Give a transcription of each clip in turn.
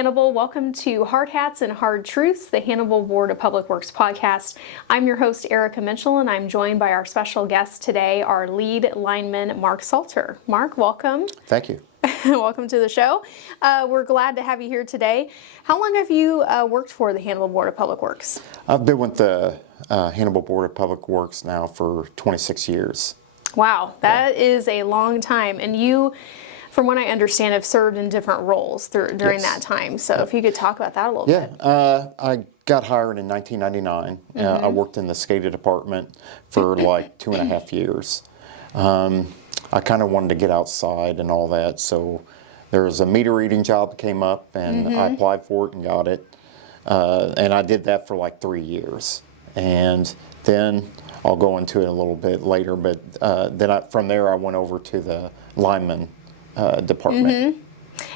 Hannibal. Welcome to Hard Hats and Hard Truths, the Hannibal Board of Public Works podcast. I'm your host, Erica Mitchell, and I'm joined by our special guest today, our lead lineman, Mark Salter. Mark, welcome. Thank you. Welcome to the show. We're glad to have you here today. How long have you worked for the Hannibal Board of Public Works? I've been with the Hannibal Board of Public Works now for 26 years. Wow, that is a long time. And you, from what I understand, have served in different roles during that time. So if you could talk about that a little bit. I got hired in 1999. I worked in the SCADA department for like 2.5 years. I kind of wanted to get outside and all that, so there was a meter reading job that came up, and I applied for it and got it. And I did that for like 3 years. And then I'll go into it a little bit later, but then from there I went over to the lineman department.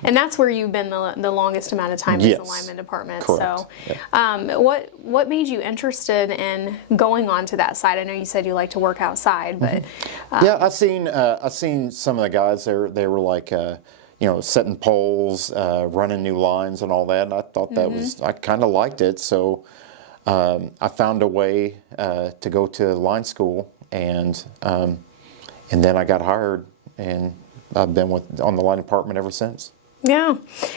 And that's where you've been the longest amount of time Yes. as the lineman department. Correct. So, Yeah. what made you interested in going on to that side? I know you said you like to work outside, but Yeah, I seen some of the guys there. They were like, setting poles, running new lines, and all that. And I thought that was, I kind of liked it. So I found a way to go to line school, and then I got hired, and I've been on the line department ever since. yeah.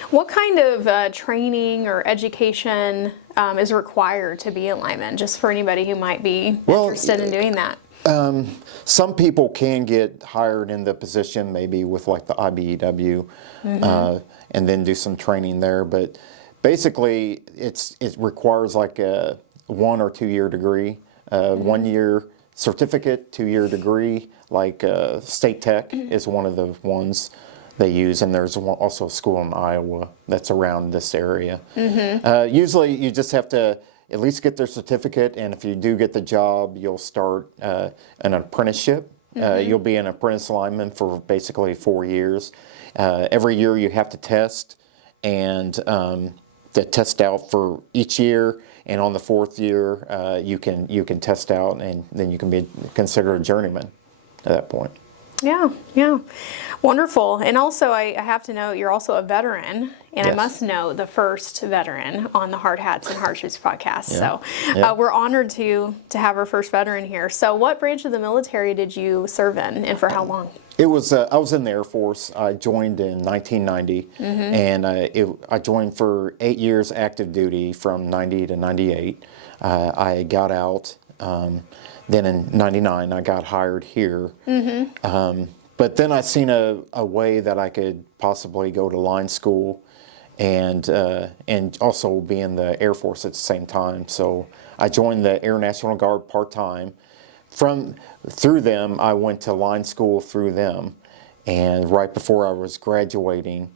What kind of training or education is required to be a lineman, just for anybody who might be interested in doing that? Some people can get hired in the position, maybe with like the IBEW, and then do some training there. But basically, it requires like a 1 or 2 year degree, 1 year certificate, 2 year degree. Like State Tech is one of the ones they use, and there's also a school in Iowa that's around this area. Usually, you just have to at least get their certificate, and if you do get the job, you'll start an apprenticeship. You'll be an apprentice lineman for basically 4 years. Every year you have to test, and to test out for each year, and on the 4th year you can test out, and then you can be considered a journeyman at that point. Yeah. Wonderful. And also, I have to note, you're also a veteran, and Yes. I must note, the first veteran on the Hard Hats and Hard Truths podcast. Yeah. So we're honored to have our first veteran here. So what branch of the military did you serve in, and for how long? It was I was in the Air Force. I joined in 1990, and I joined for 8 years active duty from 90 to 98. I got out. Then in 99, I got hired here. But then I seen a way that I could possibly go to line school and also be in the Air Force at the same time. So I joined the Air National Guard part-time. Through them, I went to line school through them. And right before I was graduating,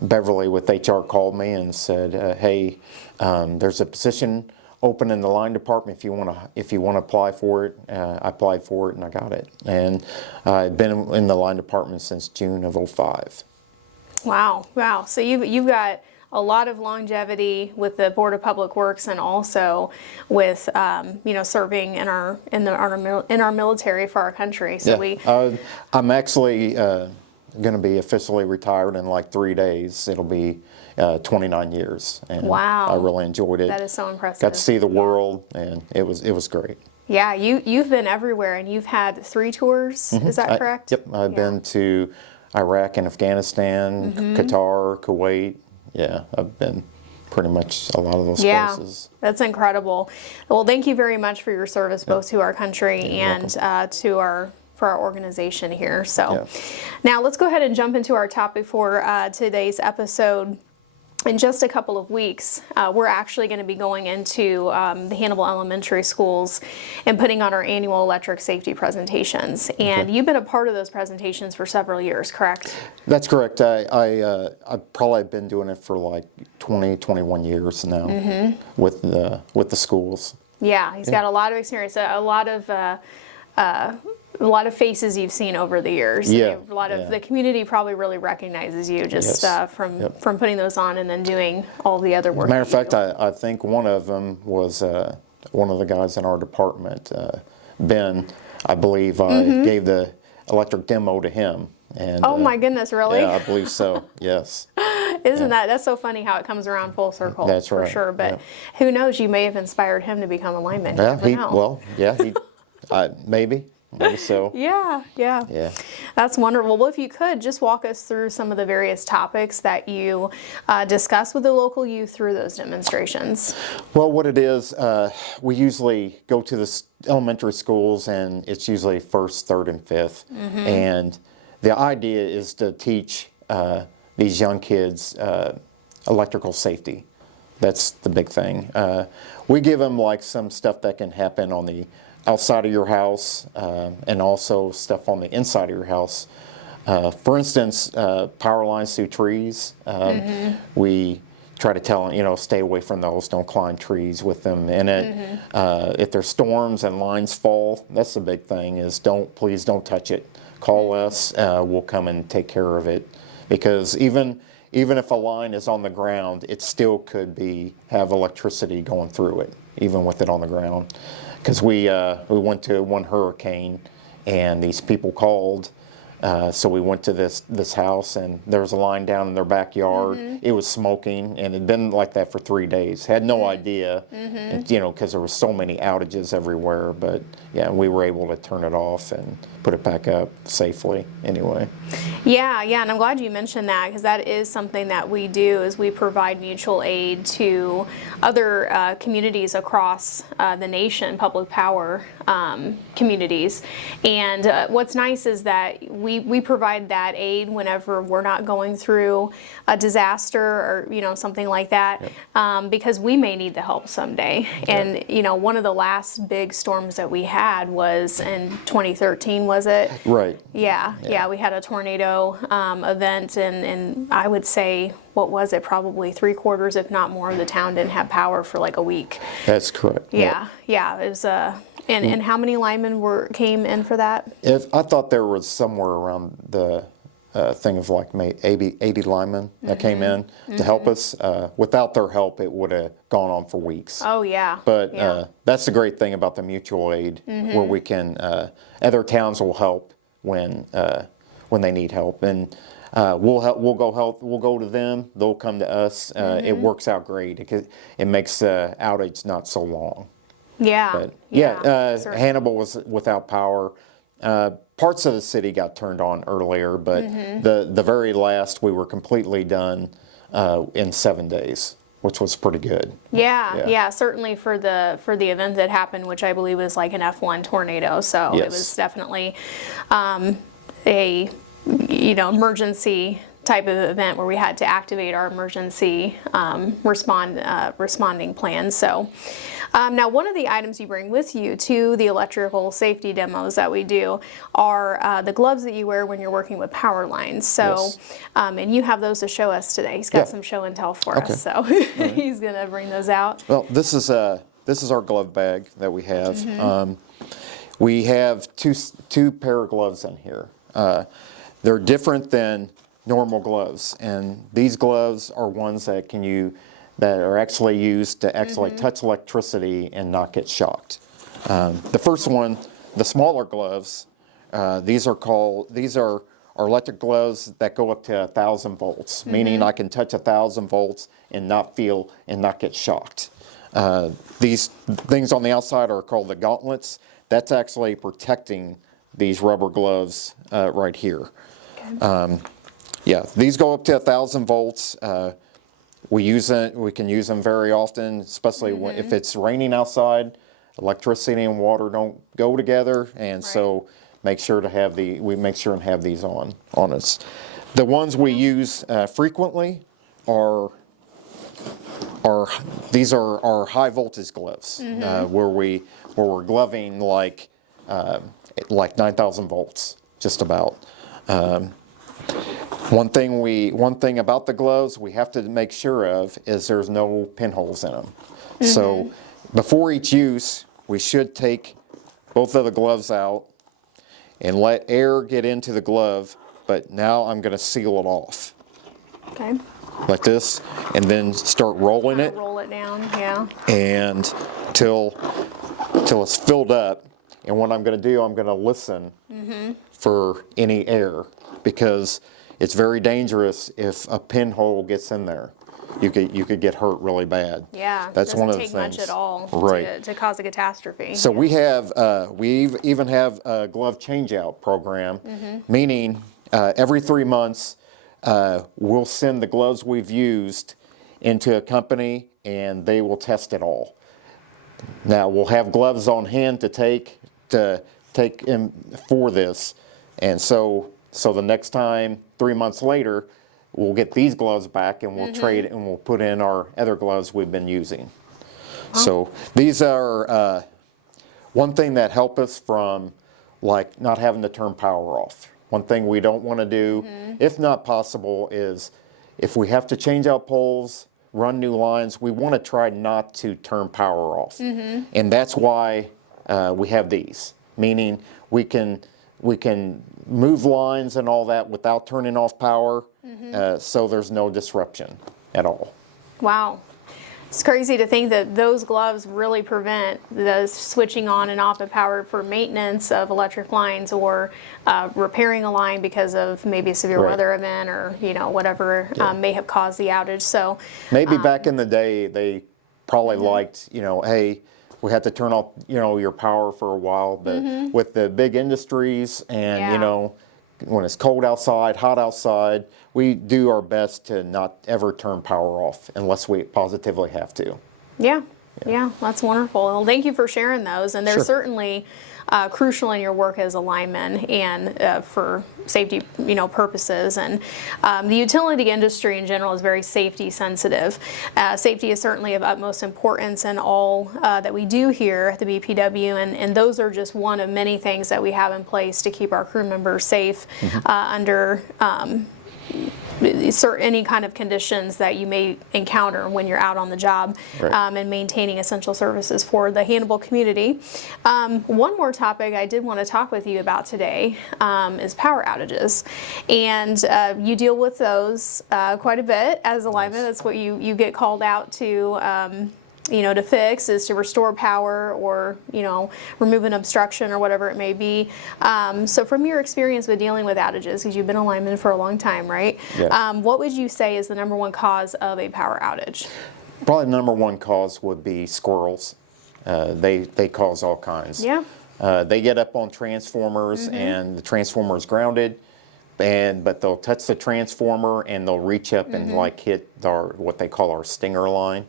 Beverly with HR called me and said, hey, there's a position open in the line department if you want to apply for it. I applied for it and I got it. And I've been in the line department since June of '05. Wow. So you've got a lot of longevity with the Board of Public Works, and also with serving in our military for our country. So I'm actually going to be officially retired in like 3 days. It'll be 29 years, and wow. I really enjoyed it. That is so impressive. Got to see the world, and it was great. Yeah, you've been everywhere, and you've had 3 tours. Is that correct? Yep, I've been to Iraq and Afghanistan, Qatar, Kuwait. Yeah, I've been pretty much a lot of those places. That's incredible. Well, thank you very much for your service, both to our country and for our organization here. So now let's go ahead and jump into our topic for today's episode. In just a couple of weeks, we're actually going to be going into the Hannibal Elementary Schools and putting on our annual electric safety presentations. And you've been a part of those presentations for several years, correct? That's correct. I've probably been doing it for like 20, 21 years now with the schools. Yeah, he's got a lot of experience, a lot of faces you've seen over the years. Yeah. A lot of the community probably really recognizes you just from putting those on and then doing all the other work. Matter of fact, I think one of them was one of the guys in our department, Ben. I believe I gave the electric demo to him. And, oh my goodness, really? Yeah, I believe so. Yes. Isn't that's so funny how it comes around full circle? That's for right, sure. But yeah. who knows? You may have inspired him to become a lineman. You never know. Maybe so. Yeah. Yeah. That's wonderful. Well, if you could just walk us through some of the various topics that you discuss with the local youth through those demonstrations. Well, what it is, we usually go to the elementary schools, and it's usually first, third, and fifth. And the idea is to teach these young kids electrical safety. That's the big thing. We give them like some stuff that can happen on the outside of your house, and also stuff on the inside of your house. For instance, power lines through trees. We try to tell them, stay away from those. Don't climb trees with them in it. If there's storms and lines fall, that's the big thing. Is please don't touch it. Call us. We'll come and take care of it. Because even if a line is on the ground, it still could have electricity going through it, even with it on the ground. Because we went to one hurricane, and these people called, so we went to this house, and there was a line down in their backyard. It was smoking, and it had been like that for 3 days. Had no idea, and, because there were so many outages everywhere. But yeah, we were able to turn it off and put it back up safely. Anyway. Yeah, and I'm glad you mentioned that, because that is something that we do, is we provide mutual aid to other communities across the nation, public power communities. And what's nice is that we provide that aid whenever we're not going through a disaster or something like that, because we may need the help someday. And one of the last big storms that we had was in 2013, was it? Right. Yeah, we had a tornado event, and I would say, what was it, probably 3/4, if not more, of the town didn't have power for like a week. That's correct. Yeah, it was and how many linemen came in for that? I thought there was somewhere around the thing of like maybe 80 linemen that came in to help us. Without their help, it would have gone on for weeks. Oh yeah. But that's the great thing about the mutual aid, where we can other towns will help when they need help, and we'll go to them. They'll come to us. It works out great because it makes the outage not so long. Yeah. But Hannibal was without power. Parts of the city got turned on earlier, but the very last we were completely done in 7 days, which was pretty good. Yeah, certainly for the event that happened, which I believe was like an F1 tornado. So it was definitely a emergency type of event where we had to activate our emergency responding plan. So now, one of the items you bring with you to the electrical safety demos that we do are the gloves that you wear when you're working with power lines. So, and you have those to show us today. He's got some show and tell for us, so he's going to bring those out. Well, this is our glove bag that we have. We have two pair of gloves in here. They're different than normal gloves, and these gloves are ones that that are actually used to actually touch electricity and not get shocked. The first one, the smaller gloves, these are electric gloves that go up to 1,000 volts, meaning I can touch 1,000 volts and not get shocked. These things on the outside are called the gauntlets. That's actually protecting these rubber gloves right here. These go up to 1,000 volts. We can use them very often, especially if it's raining outside. Electricity and water don't go together, and so make sure and have these on us. The ones we use frequently are our high voltage gloves, where we're gloving like 9,000 volts, just about. One thing about the gloves we have to make sure of is there's no pinholes in them. So before each use, we should take both of the gloves out and let air get into the glove, but now I'm going to seal it off. Okay. Like this, and then start rolling it. Roll it down, yeah. And till it's filled up. And what I'm going to do, I'm going to listen for any air, because it's very dangerous if a pinhole gets in there. You could get hurt really bad. Yeah, that's one of the doesn't take much things. at all Right. to cause a catastrophe. So we even have a glove changeout program, meaning every 3 months we'll send the gloves we've used into a company and they will test it all. Now we'll have gloves on hand to take in for this, and so the next time 3 months later, we'll get these gloves back and we'll trade and we'll put in our other gloves we've been using. So these are one thing that help us from like not having to turn power off. One thing we don't want to do, if not possible, is if we have to change out poles, run new lines, we want to try not to turn power off. And that's why we have these, meaning we can move lines and all that without turning off power, so there's no disruption at all. Wow. It's crazy to think that those gloves really prevent the switching on and off of power for maintenance of electric lines or repairing a line because of maybe a severe weather event or whatever may have caused the outage. So maybe back in the day they probably liked, hey, we had to turn off your power for a while, but with the big industries and when it's cold outside, hot outside, we do our best to not ever turn power off unless we positively have to. Yeah, that's wonderful. Well, thank you for sharing those. And they're certainly crucial in your work as a lineman and for safety, purposes. And the utility industry in general is very safety sensitive. Safety is certainly of utmost importance in all that we do here at the BPW, and those are just one of many things that we have in place to keep our crew members safe under any kind of conditions that you may encounter when you're out on the job, and maintaining essential services for the Hannibal community. One more topic I did want to talk with you about today is power outages, and you deal with those quite a bit as a lineman. That's what you get called out to. To fix, is to restore power or, remove an obstruction or whatever it may be. So from your experience with dealing with outages, because you've been a lineman for a long time, right? Yes. What would you say is the number one cause of a power outage? Probably the number one cause would be squirrels. They cause all kinds. Yeah. They get up on transformers and the transformer is grounded, but they'll touch the transformer and they'll reach up and hit what they call our stinger line.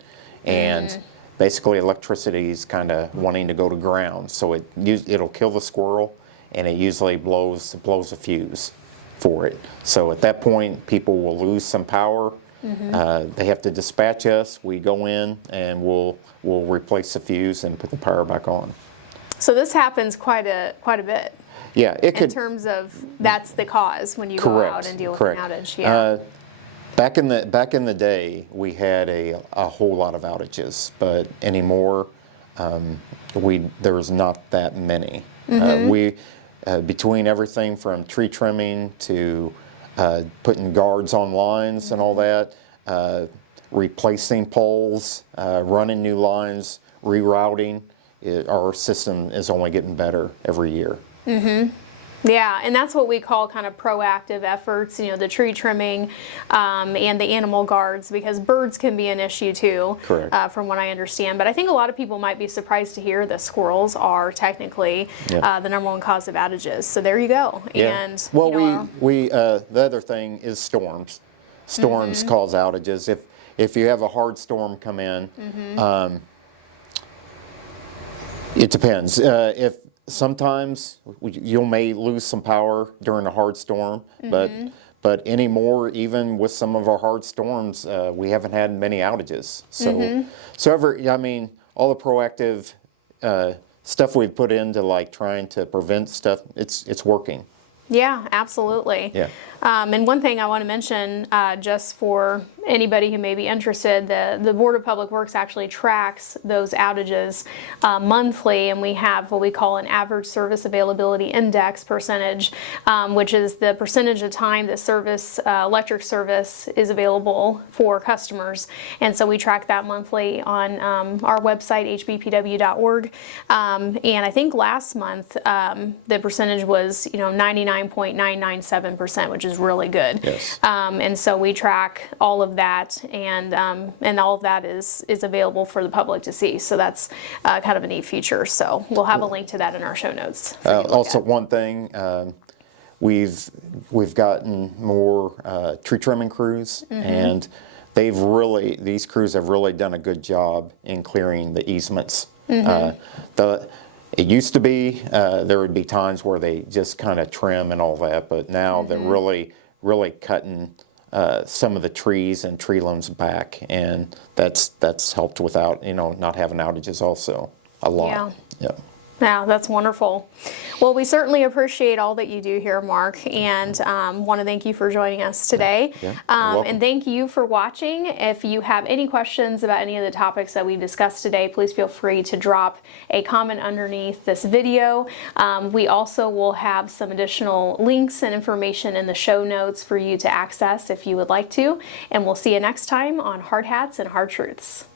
And basically electricity is kind of wanting to go to ground, so it'll kill the squirrel, and it usually blows a fuse for it. So at that point, people will lose some power. They have to dispatch us. We go in and we'll replace the fuse and put the power back on. So this happens quite a bit. Yeah, it could. In terms of that's the cause when you go out and deal with an outage. Yeah. Back in the day, we had a whole lot of outages, but anymore, there's not that many. Between everything from tree trimming to putting guards on lines and all that, replacing poles, running new lines, rerouting, our system is only getting better every year. Yeah, and that's what we call kind of proactive efforts, the tree trimming and the animal guards, because birds can be an issue too, from what I understand. But I think a lot of people might be surprised to hear that squirrels are technically the number one cause of outages. So there you go. Yeah. And well, the other thing is storms. Storms cause outages. If you have a hard storm come in, it depends. If sometimes you may lose some power during a hard storm, but anymore, even with some of our hard storms, we haven't had many outages. So, all the proactive stuff we've put into like trying to prevent stuff, it's working. Yeah, absolutely. Yeah. And one thing I want to mention, just for anybody who may be interested, the Board of Public Works actually tracks those outages monthly, and we have what we call an average service availability index percentage, which is the percentage of time that electric service is available for customers. And so we track that monthly on our website, hbpw.org. And I think last month the percentage was 99.997%, which is really good. Yes. And so we track all of that, and all of that is available for the public to see. So that's kind of a neat feature. So we'll have a link to that in our show notes. Also, one thing, we've gotten more tree trimming crews, and these crews have really done a good job in clearing the easements. It used to be there would be times where they just kind of trim and all that, but now they're really cutting some of the trees and tree limbs back, and that's helped without not having outages also a lot. Yeah. Yeah, that's wonderful. Well, we certainly appreciate all that you do here, Mark, and want to thank you for joining us today. Yeah, you're welcome. And thank you for watching. If you have any questions about any of the topics that we've discussed today, please feel free to drop a comment underneath this video. We also will have some additional links and information in the show notes for you to access if you would like to. And we'll see you next time on Hard Hats and Hard Truths.